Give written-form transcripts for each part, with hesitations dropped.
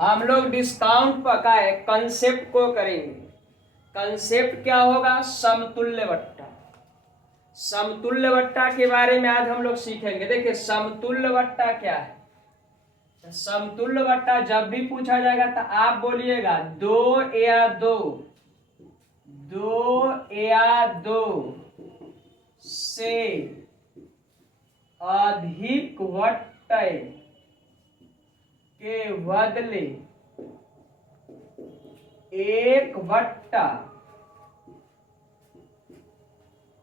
हम लोग डिस्काउंट का कंसेप्ट को करेंगे। कंसेप्ट क्या होगा? समतुल्य वट्टा। समतुल्य वट्टा के बारे में आज हम लोग सीखेंगे। देखिए समतुल्य वट्टा क्या है। समतुल्य वट्टा जब भी पूछा जाएगा तो आप बोलिएगा दो या दो से अधिक वट्टे के बदले एक वट्टा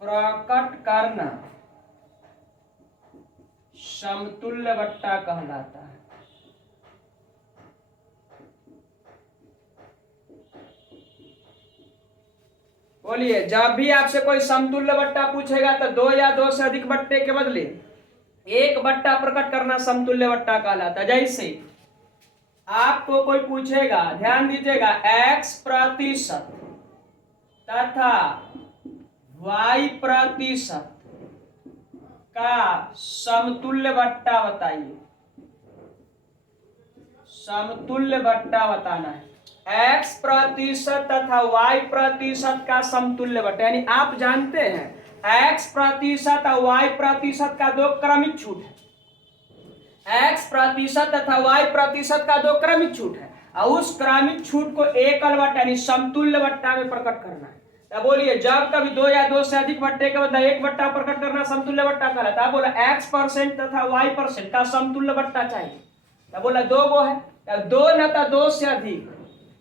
प्रकट करना समतुल्य वट्टा कहलाता है। बोलिए, जब भी आपसे कोई समतुल्य वट्टा पूछेगा तो दो या दो से अधिक वट्टे के बदले एक वट्टा प्रकट करना समतुल्य वट्टा कहलाता है। जैसे आपको कोई पूछेगा, ध्यान दीजिएगा, x प्रतिशत तथा y प्रतिशत का समतुल्य वट्टा बताइए। समतुल्य वट्टा बताना है। x प्रतिशत तथा y प्रतिशत का समतुल्य वट्टा, यानी आप जानते हैं x प्रतिशत और y प्रतिशत का दो क्रमिक छूट है। x प्रतिशत तथा y प्रतिशत का दो क्रमिक छूट है और उस क्रमिक छूट को एकल वट्टा यानी समतुल्य वट्टा में प्रकट करना है। तो बोलिए, जब कभी दो या दो से अधिक वट्टे के बदले एक वट्टा प्रकट करना समतुल्य वट्टा कहलाता है। बोला x% तथा y% का समतुल्य वट्टा चाहिए। तो बोला दो गो है, दो न तो दो से अधिक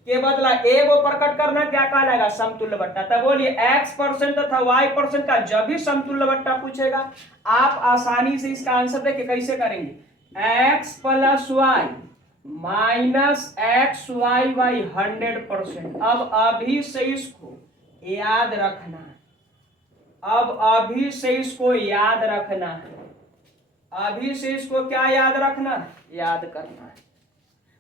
के बदला एक गो प्रकट करना क्या कहलाएगा? समतुल्य वट्टा। तब बोलिए x% तथा y% का जब भी समतुल्य वट्टा पूछेगा आप आसानी से इसका आंसर देखिए कैसे करेंगे। x plus y minus x y by 100%। अब अभी से इसको याद रखना है। अब अभी से इसको याद रखना है। अभी से इसको क्या याद रखना है? याद करना है।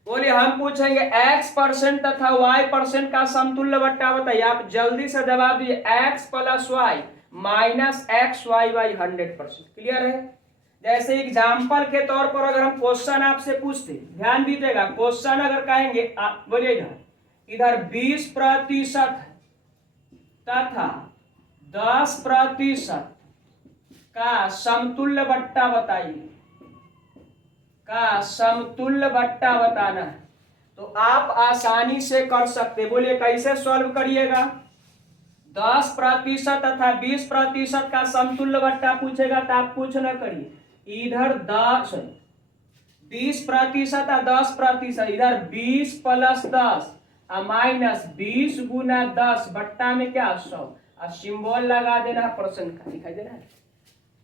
बोलिए, हम पूछेंगे x% तथा y% का समतुल्य वट्टा बताइए। आप जल्दी से जवाब दिए x plus y minus x y by 100%। Clear है? जैसे एग्जाम्पल के तौर पर अगर हम क्वेश्चन आपसे पूछते, ध्यान दीजिएगा, क्वेश्चन अगर कहेंगे, बोलिएगा इधर 20% तथा 10% का समतुल्य वट्टा बताइए। का समतुल्य वट्टा बताना है तो आप आसानी से कर सकते। बोलिए कैसे सॉल्व करिएगा? 10% तथा 20% का समतुल्य वट्टा पूछेगा तो आप कुछ न करिए, इधर 20% और 10%, इधर 20 प्लस 10 माइनस 20 गुना 10 बट्टा में क्या 100 और सिंबल लगा देना परसेंट का, दिखाई दे रहा है।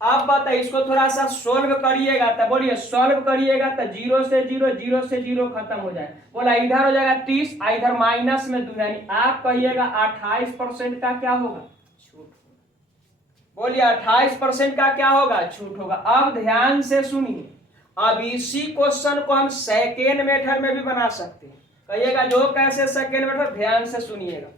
अब बताइए इसको थोड़ा सा सोल्व करिएगा। तो बोलिए सोल्व करिएगा तो 0 से 0 0 से 0 खत्म हो जाए। बोला इधर हो जाएगा 30, इधर माइनस में 2, यानी आप कहिएगा 28% का क्या होगा? छूट। बोलिए 28% का क्या होगा? छूट होगा। अब ध्यान से सुनिए, अब इसी क्वेश्चन को हम सेकेंड मेथड में भी बना सकते हैं। कहिएगा जो कैसे सेकेंड मेथड, ध्यान से सुनिएगा।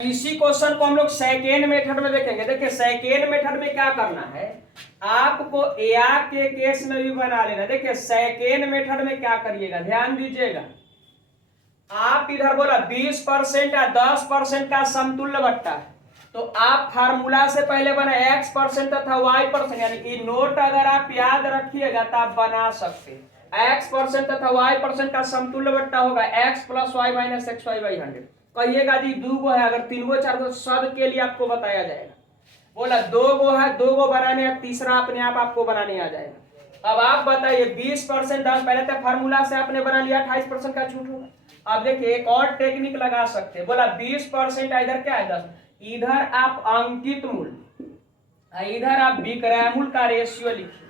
इसी क्वेश्चन को हम लोग सेकेंड मेथड में देखेंगे। देखिए सेकेंड मेथड में क्या करना है, आपको या के केस में भी बना लेना। देखिए सेकेंड मेथड में क्या करिएगा, ध्यान दीजिएगा। आप इधर बोला 20% या 10% का समतुल्य वट्टा है तो आप फार्मूला से पहले बना x% तथा y%, यानी कि नोट अगर आप याद रखिएगा तो आप बना सकते। x% तथा y% का समतुल्य वट्टा होगा x plus y minus x y by 100। कहिएगा जी दो गो है, अगर तीन गो चार गो सब के लिए आपको बताया जाएगा। बोला दो गो है, दो गो बनाने, तीसरा अपने आप आपको बनाने आ जाएगा। अब आप बताइए 20% 10, पहले तो फार्मूला से आपने बना लिया 28% का छूट होगा। अब देखिए एक और टेक्निक लगा सकते हैं। बोला 20% इधर क्या है 10, इधर आप अंकित मूल, इधर आप विक्रय मूल का रेशियो लिखिए।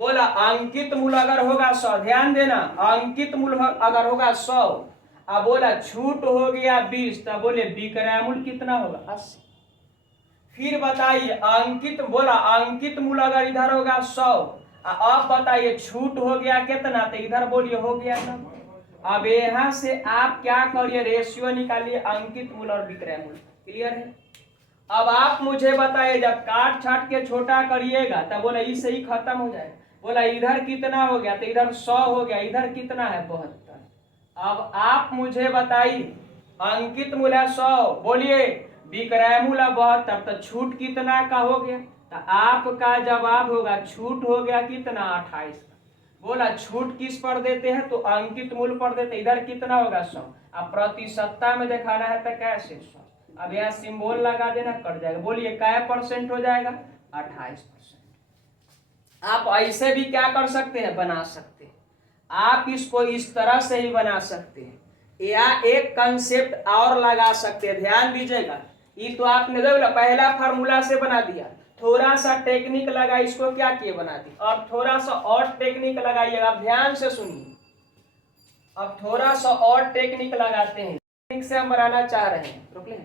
बोला अंकित मूल अगर होगा 100, ध्यान देना, अंकित मूल अगर होगा 100, अब बोला छूट हो गया 20, तब बोले विक्रय मूल कितना होगा 80। फिर बताइए अंकित, बोला अंकित मूल अगर इधर होगा 100, अब बताइए छूट हो गया कितना, तो इधर बोलिए हो गया 90। अब यहां से आप क्या करिए, रेशियो निकालिए अंकित मूल और विक्रय मूल। क्लियर है? अब आप मुझे बताइए जब काट छाट के छोटा करिएगा तब बोला इससे ही खत्म हो जाए। बोला इधर कितना हो गया, तो इधर 100 हो गया, इधर कितना है 72। अब आप मुझे बताइए, अंकित मूल्य 100, बोलिए विक्रय मूल्य 72, तो छूट कितना का हो गया? तो आपका जवाब होगा छूट हो गया कितना? 28 का। बोला छूट किस पर देते हैं? तो अंकित मूल्य पर देते। इधर कितना होगा? 100। अब प्रतिशतता में दिखाना है तो कैसे? 100। अब यहाँ सिंबल लगा देना, कट जाएगा। बोलिए क्या % हो जाएगा? 28%। आप ऐसे भी क्या कर सकते हैं? बना सकते हैं। आप इसको इस तरह से ही बना सकते हैं, या एक कंसेप्ट और लगा सकते हैं। ध्यान दीजिएगा, ये तो आपने पहला फार्मूला से बना दिया, थोड़ा सा टेक्निक लगा, इसको क्या किए? बना दी। और थोड़ा सा और टेक्निक लगाइएगा, आप ध्यान से सुनिए। अब थोड़ा सा और टेक्निक लगाते हैं, टेक्निक से हम बनाना चाह रहे हैं। रुक ले,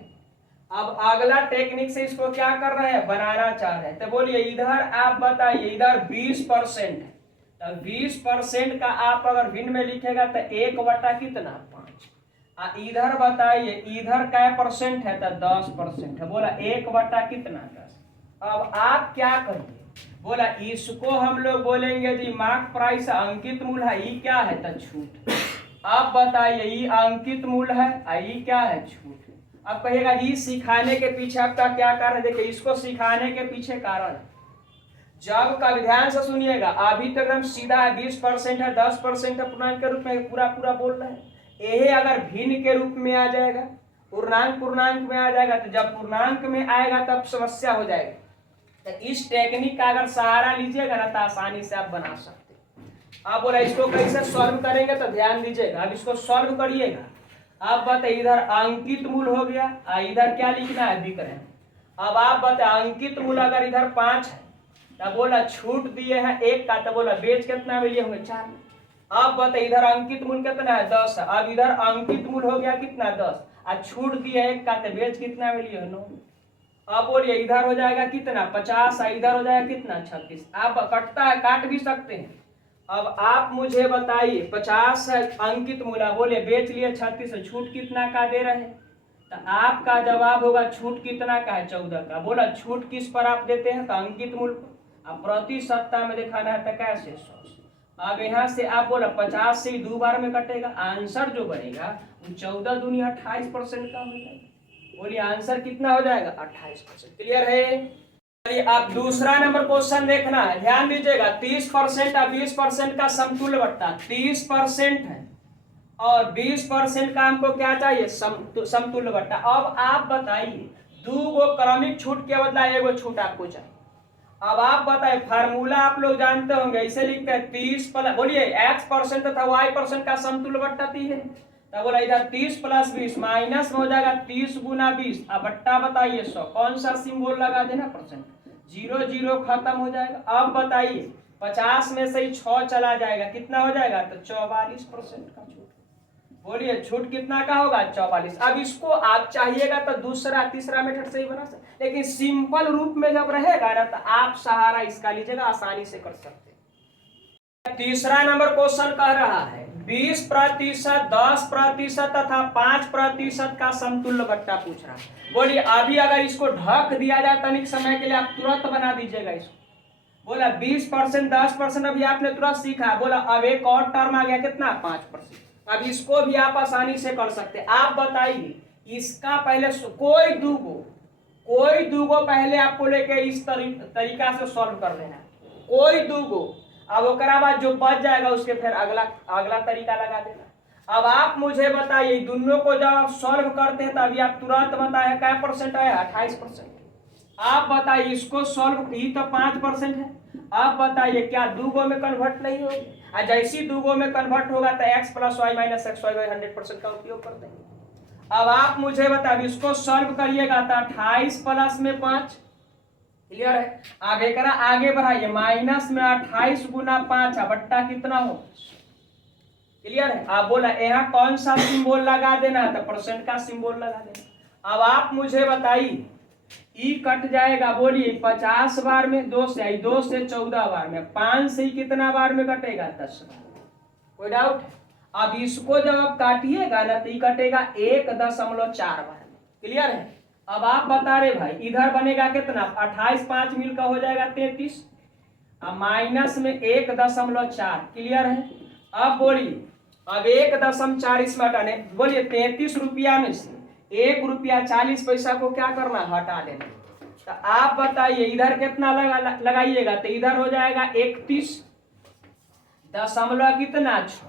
अब अगला टेक्निक से इसको क्या कर रहे हैं? बनाना चाह रहे हैं। तो बोलिए इधर आप बताइए, इधर 20% है, तो 20% का आप अगर भिन्न में लिखेगा तो 1 बटा कितना? 5। इधर बताइए, इधर क्या % है? तो 10% है। बोला 1 बटा कितना? 10। अब आप क्या करिए? बोला इसको हम लोग बोलेंगे जी मार्क प्राइस, अंकित मूल्य है, ये क्या है? तो छूट। अब बताइए ये अंकित मूल्य है, ये क्या है? छूट। अब कहिएगा जी सिखाने के पीछे आपका क्या कारण है? देखिए इसको सिखाने के पीछे कारण, जब का ध्यान से सुनिएगा, अभी तक हम सीधा 20% है, 10% है, पूर्णांक के रूप में पूरा पूरा बोल रहे हैं। यही अगर भिन्न के रूप में आ जाएगा, पूर्णांक में आ जाएगा, तो जब पूर्णांक में आएगा तब समस्या हो जाएगी। तो इस टेक्निक का अगर सहारा लीजिएगा ना तो आसानी से आप बना सकते हैं। आप बोला इसको कैसे सॉल्व करेंगे? तो ध्यान दीजिएगा, अब इसको सॉल्व करिएगा। आप बताइए इधर अंकित मूल्य हो गया, इधर क्या लिखना है? विक्रय। अब आप बताए अंकित मूल्य अगर इधर 5 है, तो बोला छूट दिए हैं 1 का, तो बोला बेच कितना में लिए होंगे? 4। अब बताइए इधर अंकित मूल्य कितना है? 10 है। अब इधर अंकित मूल्य हो गया कितना? 10, और छूट दिए 1 का, तो बेच कितना में लिए? 9। अब बोलिए इधर हो जाएगा कितना? 50, इधर हो जाएगा कितना? 36। आप कटता है, काट भी सकते हैं। अब आप मुझे बताइए 50 है अंकित मूल्य, बोले बेच लिए 36, छूट कितना का दे रहे हैं? तो आपका जवाब होगा छूट कितना का है? 14 का। बोला छूट किस पर आप देते हैं? तो अंकित मूल्य पर। अब प्रतिशतता में दिखाना है तो कैसे? 100। अब यहाँ से आप बोला 50 से 2 बार में कटेगा, आंसर जो बनेगा वो 14 दूनी 28% का हो जाएगा। बोलिए आंसर कितना हो जाएगा? 28%। क्लियर है? चलिए आप दूसरा नंबर क्वेश्चन देखना है, ध्यान दीजिएगा। 30% और 20% का समतुल्य बट्टा, 30% है और 20% का हमको क्या चाहिए? समतुल्य बट्टा। अब आप बताइए 2 गो क्रमिक छूट के बदला 1 गो छूट आपको चाहिए। अब आप बताइए फार्मूला आप लोग जानते होंगे, ऐसे लिखते हैं 30 प्लस, बोलिए x% तथा y% का समतुल्य बट्टा 30 है। तो बोला इधर 30 + 20 माइनस में हो जाएगा 30 × 20, अब बट्टा बताइए 100। कौन सा सिंबल लगा देना? %। 0 0 खत्म हो जाएगा। अब बताइए 50 में से ही 6 चला जाएगा, कितना हो जाएगा? तो 44% का छूट। बोलिए छूट कितना का होगा? 44। अब इसको आप चाहिएगा तो दूसरा तीसरा मेथड से ही बना सकते, लेकिन सिंपल रूप में जब रहेगा ना तो आप सहारा इसका लीजिएगा, आसानी से कर सकते हैं। तीसरा नंबर क्वेश्चन कह रहा है 20%, 10% तथा 5% का समतुल्य बट्टा पूछ रहा है। बोलिए अभी अगर इसको ढक दिया जाए तनिक समय के लिए, आप तुरंत बना दीजिएगा इसको। बोला 20%, 10% अभी आपने तुरंत सीखा। बोला अब एक और टर्म आ गया कितना? 5%। अब इसको भी आप आसानी से कर सकते हैं। आप बताइए इसका पहले कोई दूगो पहले आपको लेके इस तरीका से सॉल्व कर लेना, कोई दूगो। अब ओकरा बाद जो बच जाएगा उसके फिर अगला तरीका लगा देना। अब आप मुझे बताइए दोनों को जब आप सॉल्व करते हैं तो अभी आप तुरंत बताए क्या % आया? 28%। आप बताइए इसको सॉल्व, ये तो 5% है। आप बताइए क्या दूगो में कन्वर्ट नहीं होगी? और जैसी दूगो में कन्वर्ट होगा तो x + y - xy 100% का उपयोग कर देंगे। अब आप मुझे बताइए इसको सॉल्व करिएगा तो 28 + में 5, क्लियर है? अब एक आगे बढ़ाइए, माइनस में 28 × 5 बट्टा कितना हो? क्लियर है? आप बोला यहाँ कौन सा सिंबल लगा देना है? तो % का सिंबल लगा देना। अब आप मुझे बताइए ई कट जाएगा, बोलिए 50 बार में 2 से आई, 2 से 14 बार में, 5 से कितना बार में कटेगा? 10 बार। कोई डाउट? अब इसको जब आप काटिएगा ना तो कटेगा 1.4 बार में। क्लियर है? अब आप बता रहे भाई इधर बनेगा कितना? 28 5 मिलकर हो जाएगा 33, अब माइनस में 1.4। क्लियर है? अब बोलिए अब 1.4 इसमें हटाने, बोलिए 33 रुपया में से 1 रुपया 40 पैसा को क्या करना, हटा देना। तो आप बताइए इधर कितना लगाइएगा, तो इधर हो जाएगा 31 दशमलव कितना 6।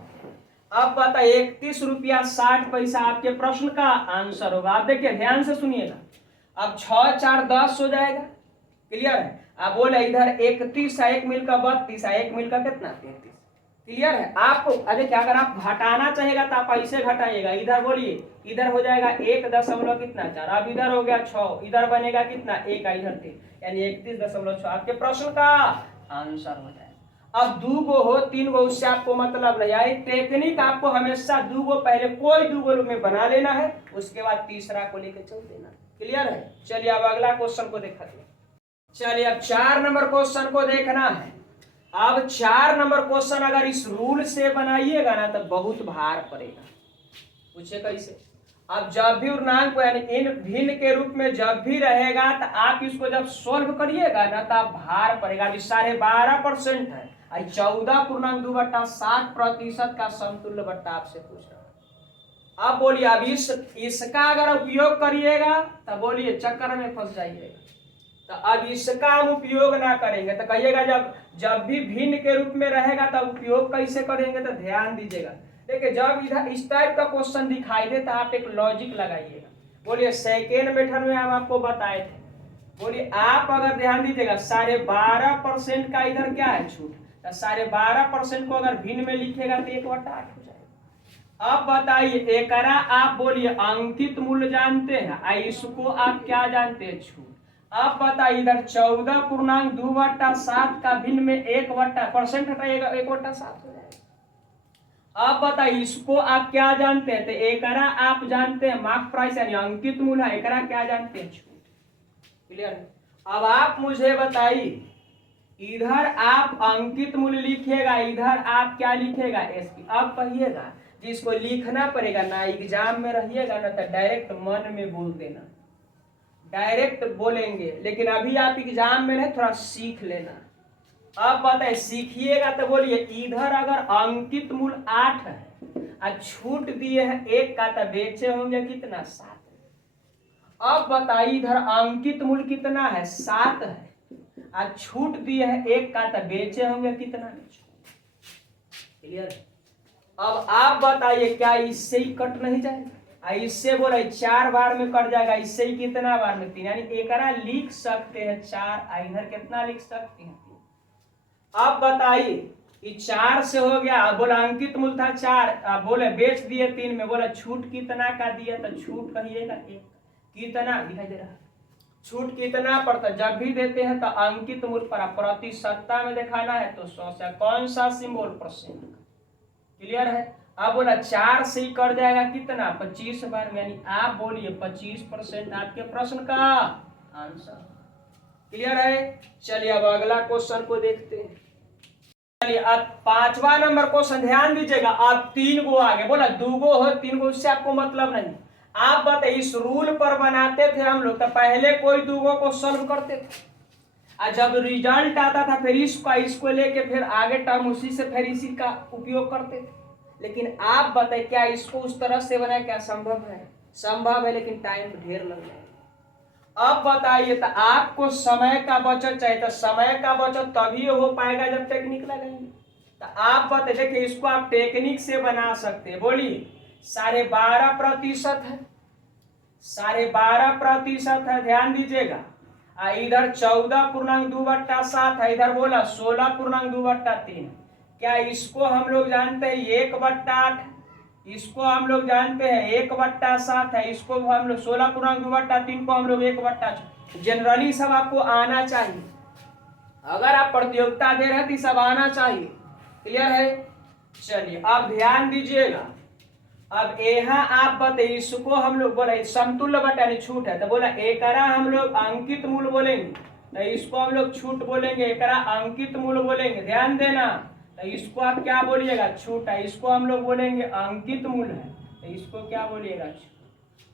अब बताइए 31 रुपया 60 पैसा आपके प्रश्न का आंसर होगा। आप देखिए ध्यान से सुनिएगा, अब 6 4 10 हो जाएगा, क्लियर है। आप बोले इधर 31 है, 1 मिलकर 32 है, 1 मिलकर कितना 33, क्लियर है। आपको अरे क्या, अगर आप घटाना चाहेगा तो आप ऐसे घटाइएगा, इधर बोलिए इधर हो जाएगा 1 दशमलव कितना 4, अब इधर हो गया 6, इधर बनेगा कितना 1 इधर 3, यानी 31.6 आपके प्रश्न का आंसर हो जाएगा। अब 2 गो हो 3 गो उससे आपको मतलब नहीं आई, टेक्निक आपको हमेशा 2 गो पहले कोई 2 गो में बना लेना है, उसके बाद तीसरा को लेकर चल देना, क्लियर है। चलिए अब अगला क्वेश्चन को देखते हैं। चलिए अब 4 नंबर क्वेश्चन को देखना है। अब 4 नंबर क्वेश्चन अगर इस रूल से बनाइएगा ना तो बहुत भार पड़ेगा। पूछे कैसे, अब जब भी पूर्णांक यानी इन भिन्न के रूप में जब भी रहेगा तो आप इसको जब सोल्व करिएगा ना तो आप भार पड़ेगा। अभी 12.5% है, 14.2/7% का समतुल्य बट्टा आपसे पूछ रहा है। अब बोलिए अब इसका अगर उपयोग करिएगा तो बोलिए चक्कर में फंस जाइएगा। तो अब इसका हम उपयोग ना करेंगे तो कहिएगा जब भी भिन्न के रूप में रहेगा तब उपयोग कैसे करेंगे, तो ध्यान दीजिएगा। देखिए जब इधर इस टाइप का क्वेश्चन दिखाई दे तो आप एक लॉजिक लगाइएगा। बोलिए सेकेंड मेथड में हम आपको बताए थे, बोलिए आप अगर ध्यान दीजिएगा 12.5% का इधर क्या है छूट, तो 12.5% को अगर भिन्न में लिखेगा तो 1/8 हो जाएगा। अब बताइए एकरा आप बोलिए अंकित मूल्य जानते हैं, इसको आप क्या जानते हैं, छूट। अब बताइए इधर 14.2/7 का भिन्न में 1% हटाइएगा 1/7 हो जाएगा। अब बताइए इसको आप क्या जानते हैं, तो एकरा आप जानते हैं मार्क प्राइस यानी अंकित मूल्य है, एकरा क्या जानते हैं, छूट, क्लियर है। अब आप मुझे बताइए इधर आप अंकित मूल्य लिखिएगा, इधर आप क्या लिखेगा, एसपी। अब कहिएगा जिसको लिखना पड़ेगा ना, एग्जाम में रहिएगा ना तो डायरेक्ट मन में बोल देना, डायरेक्ट बोलेंगे, लेकिन अभी आप एग्जाम में नहीं, थोड़ा सीख लेना। अब बताइए सीखिएगा तो बोलिए इधर अगर अंकित मूल्य 8 है और छूट दिए हैं 1 का तो बेचे होंगे कितना, 7। अब बताइए इधर अंकित मूल्य कितना है, 7 है और छूट दिए हैं 1 का तो बेचे होंगे कितना, क्लियर। अब आप बताइए क्या इससे ही कट नहीं जाएगा, इससे बोला 4 बार में कट जाएगा, इससे ही कितना बार में 3, यानी एकरा लिख सकते हैं 4, इधर कितना लिख सकते हैं 3। अब बताइए ये 4 से हो गया, बोला अंकित मूल्य था 4, बोले बेच दिए 3 में, बोला छूट कितना का दिया, तो छूट कहिएगा 1, कितना दिखाई दे रहा है, छूट कितना पड़ता, जब भी देते हैं तो अंकित मूल्य पर प्रतिशतता में दिखाना है तो 100 से, कौन सा सिंबल, परसेंट, क्लियर है। अब बोला 4 से ही कर जाएगा कितना, 25 बार में, यानी आप बोलिए 25% आपके प्रश्न का आंसर, क्लियर है। चलिए अब अगला क्वेश्चन को देखते हैं। चलिए अब 5वां नंबर क्वेश्चन ध्यान दीजिएगा। अब 3 गो आगे, बोला 2 गो हो 3 गो, उससे आपको मतलब नहीं। आप बताइए इस रूल पर बनाते थे हम लोग तो पहले कोई 2 गो को सॉल्व करते थे, और जब रिजल्ट आता था फिर इसको लेके फिर आगे टर्म उसी से फिर इसी का उपयोग करते थे। लेकिन आप बताइए क्या इसको उस तरह से बनाए, क्या संभव है, संभव है, लेकिन टाइम ढेर लग जाएगा। अब बताइए तो आपको समय का बचत चाहिए, तो समय का बचत तभी हो पाएगा जब टेक्निक लगाएंगे। तो आप बताइए देखिए इसको आप टेक्निक से बना सकते हैं, बोलिए 12.5% है, 12.5% है, ध्यान दीजिएगा। इधर 14.2/7 है, इधर बोला 16.2/3। क्या इसको हम लोग जानते हैं 1/8, इसको हम लोग जानते हैं 1/7 है, इसको हम लोग 16.2/3 को हम लोग 1/8। जनरली सब आपको आना चाहिए, अगर आप प्रतियोगिता दे रहे तो सब आना चाहिए, क्लियर है। चलिए अब ध्यान दीजिएगा। अब यहाँ आप बताइए इसको हम लोग बोला समतुल्य बटा यानी छूट है, तो बोला एकरा हम लोग अंकित मूल्य बोलेंगे, तो इसको हम लोग छूट बोलेंगे, एकरा अंकित मूल्य बोलेंगे, ध्यान देना। तो इसको आप क्या बोलिएगा, छूट है, इसको हम लोग बोलेंगे अंकित मूल्य है, तो इसको क्या बोलिएगा, छूट।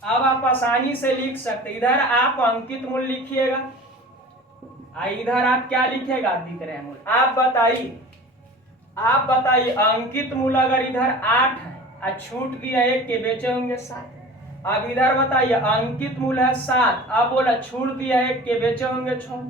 अब आप आसानी से लिख सकते, इधर आप अंकित मूल्य लिखिएगा, इधर आप क्या लिखिएगा, विक्रय मूल्य। आप बताइए अंकित मूल्य अगर इधर 8 है छूट दिया 1 के बेचे होंगे 7। अब इधर बताइए अंकित मूल्य है 7, अब बोला छूट दिया 1 के बेचे होंगे 6।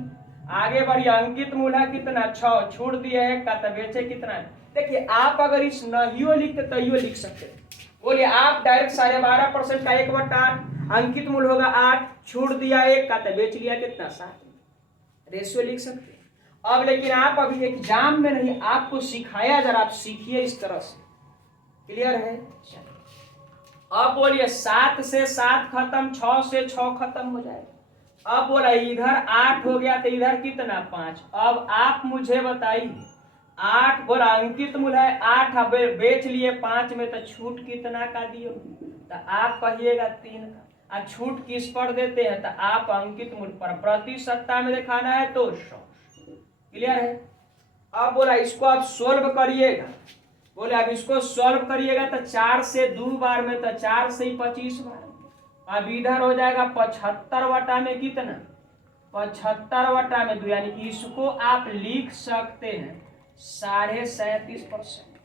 आगे बढ़िए अंकित मूल्य है कितना 6, छूट दिया 1 का तो बेचे कितना है। देखिए आप अगर इस नहियो लिखते तैयो लिख सकते हैं। बोलिए आप डायरेक्ट 12.5% का 1/8 अंकित मूल्य होगा 8, छूट दिया 1 का तो बेच लिया कितना 7, रेशियो लिख सकते हैं। अब लेकिन आप अभी एग्जाम में नहीं, आपको सिखाया जरा, आप सीखिए इस तरह से। क्लियर है? अब बोलिए 7 से 7 खत्म, 6 से 6 खत्म हो जाएगा। अब बोला इधर 8 हो गया तो इधर कितना 5। अब आप मुझे बताइए 8 बोला अंकित मूल्य है 8, अब बेच लिए 5 में तो छूट कितना का दिए, तो आप कहिएगा 3 का। छूट किस पर देते हैं, तो आप अंकित मूल्य पर, प्रति सप्ताह में दिखाना है तो 100। क्लियर है? अब बोला इसको आप सोल्व करिएगा। बोले अब इसको सॉल्व करिएगा तो 4 से 2 बार में तो 4 से ही 25 बार। अब इधर हो जाएगा 75 वटा में कितना, 75 वटा में 2, यानी कि इसको आप लिख सकते हैं 37.5%।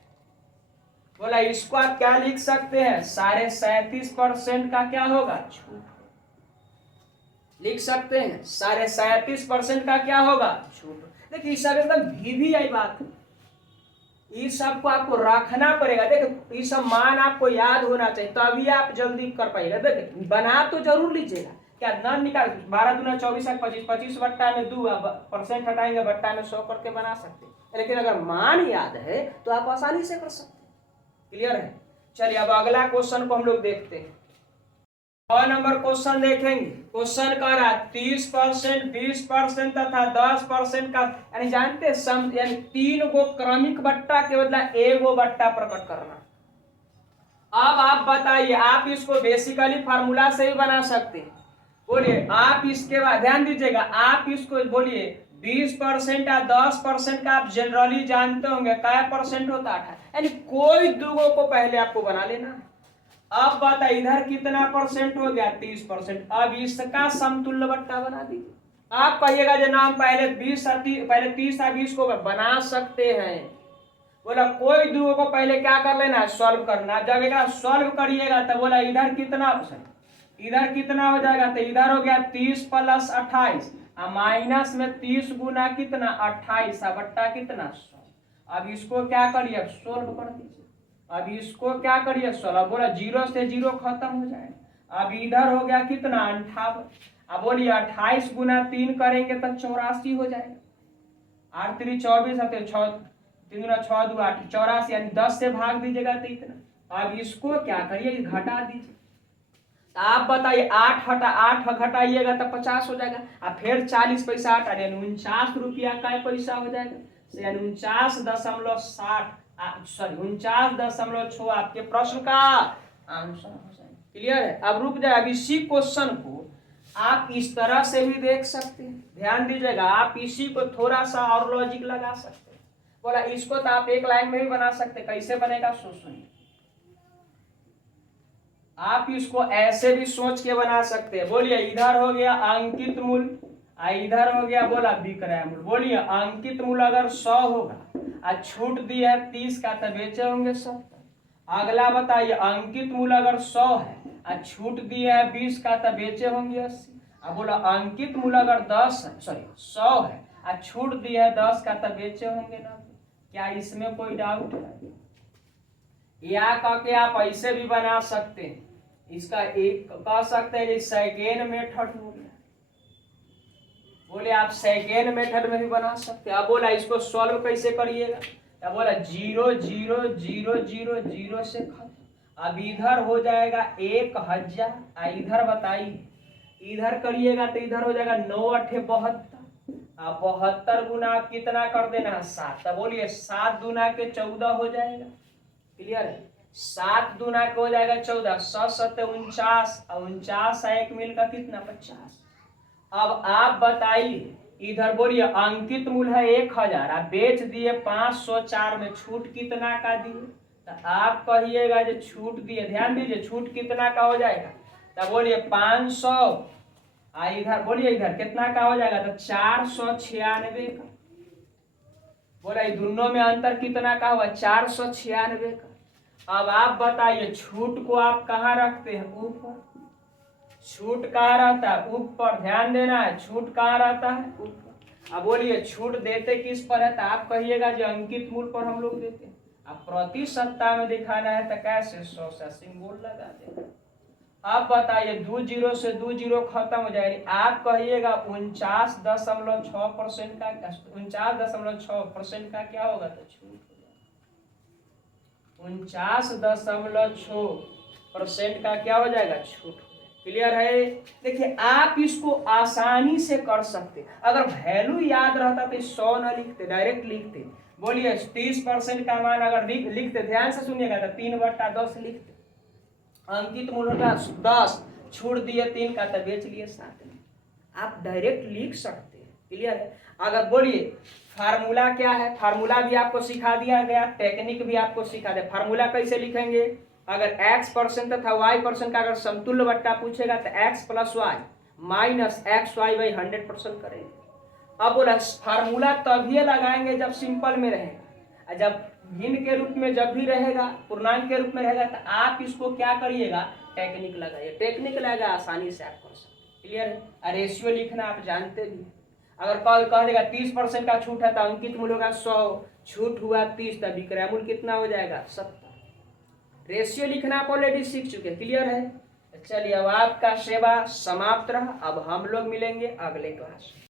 बोला इसको आप क्या लिख सकते हैं 37.5% का क्या होगा छूट, लिख सकते हैं 37.5% का क्या होगा छूट। देखिए सब एकदम भी आई बात, इस सब को आपको रखना पड़ेगा। देखो ये सब मान आपको याद होना चाहिए, तभी आप जल्दी कर पाएगा। देखिए बना तो जरूर लीजिएगा, क्या न निकाल 12 दूना 24 25, 25 बट्टा में 2 परसेंट हटाएंगे बट्टा में 100 करके बना सकते हैं। लेकिन अगर मान याद है तो आप आसानी से कर सकते हैं। क्लियर है? चलिए अब अगला क्वेश्चन को हम लोग देखते हैं। 9 नंबर क्वेश्चन देखेंगे। क्वेश्चन कह रहा 30%, 20% तथा 10% का, यानी जानते हैं यानी 3 गो क्रमिक बट्टा के बदला 1 गो बट्टा प्रकट करना। अब आप बताइए, आप इसको बेसिकली फार्मूला से ही बना सकते हैं। बोलिए आप इसके बाद ध्यान दीजिएगा, आप इसको बोलिए 20% या 10% का आप जनरली जानते होंगे क्या परसेंट होता है, यानी कोई दुगो को पहले आपको बना लेना है। अब बता इधर कितना परसेंट हो गया 30%। अब इसका समतुल्य बट्टा बना दीजिए। आप कहिएगा जो नाम पहले 30 या 20 को बना सकते हैं। बोला कोई दुगो को पहले क्या कर लेना है सॉल्व करना। जब एक सॉल्व करिएगा तो बोला इधर कितना हो जाएगा, तो इधर हो गया 30 + 28 माइनस में 30 गुना कितना 28 बट्टा कितना 100। अब इसको क्या करिए सोल्व कर दीजिए। अब इसको क्या करिए सोल्व, बोला 0 से 0 खत्म हो जाएगा। अब इधर हो गया कितना 58। अब बोलिए 28 गुना 3 करेंगे तो 84 हो जाएगा। 8 3 24 है तो 6 3 गुना 6 2 8 84, यानी 10 से भाग दीजिएगा तो इतना। अब इसको क्या करिए घटा दीजिए। आप बताइए 8 घटाइएगा तो 50 हो जाएगा। अब फिर 40 पैसा हटा 49 रुपया का पैसा हो जाएगा, यानी 49.60 49.6 आपके प्रश्न का आंसर हो जाएगा। क्लियर है? अब रुक जाए, अब इसी क्वेश्चन को आप इस तरह से भी देख सकते हैं। ध्यान दीजिएगा, आप इसी को थोड़ा सा और लॉजिक लगा सकते हैं। बोला इसको तो आप एक लाइन में भी बना सकते, कैसे बनेगा सुनिए। आप इसको ऐसे भी सोच के बना सकते हैं। बोलिए इधर हो गया अंकित मूल्य, इधर हो गया बोला विक्रय मूल्य। बोलिए अंकित मूल्य अगर 100 होगा छूट दी है 30 का तो बेचे होंगे 70। अगला बताइए अंकित मूल्य अगर 100 है छूट दी है 20 का तो बेचे होंगे 80। अब बोला अंकित मूल्य अगर 100 है छूट दी है 10 का तो बेचे होंगे 90। क्या इसमें कोई डाउट है? या करके आप ऐसे भी बना सकते हैं। इसका एक कह सकते हैं सेकेंड मेथड हो गया। बोले आप सेकेंड मेथड में भी बना सकते हैं। अब बोला इसको सॉल्व कैसे करिएगा, अब बोला 0 0 0 0 0 से खत्म। अब इधर हो जाएगा 1000, इधर बताइए इधर करिएगा तो इधर हो जाएगा 9 8 72। अब 72 गुना आप कितना कर देना है 7। तो बोलिए 7 दूना के 14 हो जाएगा। क्लियर है? 7 दूना के हो जाएगा 14, 7 7 49, 49 एक मिल का कितना 50। अब आप बताइए इधर बोलिए अंकित मूल्य है 1000, आप बेच दिए 504 में, छूट कितना का दिए, तो आप कहिएगा जो छूट दिए। ध्यान दीजिए छूट कितना का हो जाएगा, तो बोलिए 500, इधर बोलिए इधर कितना का हो जाएगा, तो 496 का। बोला दोनों में अंतर कितना का हुआ 496 का। अब आप बताइए छूट को आप कहाँ रखते हैं? ऊपर। छूट कहाँ रहता है? ऊपर। ध्यान देना है, छूट कहाँ रहता है? ऊपर। अब बोलिए छूट देते किस पर है? तो आप कहिएगा जो अंकित मूल्य पर हम लोग देते हैं। अब प्रति सप्ताह में दिखाना है तो कैसे? 100 से सिंबल लगा देना। अब बताइए 2 जीरो से 2 जीरो खत्म हो जाएगी। आप कहिएगा 49.6% का 49.6% का क्या होगा? तो छूट हो जाएगा। 49.6% का क्या हो जाएगा? छूट। क्लियर है? देखिए आप इसको आसानी से कर सकते। अगर वैल्यू याद रहता तो 100 न लिखते, डायरेक्ट लिखते। बोलिए 30% का मान अगर लिखते, ध्यान से सुनिएगा, तो 3/10 लिखते। अंकित मूल्य का 10, छूट दिए 3 का तो बेच लिए 7 में। आप डायरेक्ट लिख सकते हैं। क्लियर है? अगर बोलिए फार्मूला क्या है? फार्मूला भी आपको सिखा दिया गया, टेक्निक भी आपको सिखा दिया। फार्मूला कैसे लिखेंगे? अगर x% तथा y% का अगर समतुल्य बट्टा पूछेगा तो x + y - xy/100% करेंगे। अब बोला फार्मूला तभी लगाएंगे जब सिंपल में रहेगा, जब भिन्न के रूप में जब भी रहेगा, पूर्णांक के रूप में रहेगा तो आप इसको क्या करिएगा? टेक्निक लगाइए। टेक्निक लगा आसानी से आप कर सकते। क्लियर है? रेशियो लिखना आप जानते भी। अगर कह देगा 30% का छूट है तो अंकित मूल्य होगा 100, छूट हुआ 30 तो विक्रय मूल्य कितना हो जाएगा? 70। रेशियो लिखना आप ऑलरेडी सीख चुके। क्लियर है? चलिए अब आपका सेवा समाप्त रहा। अब हम लोग मिलेंगे अगले क्लास में।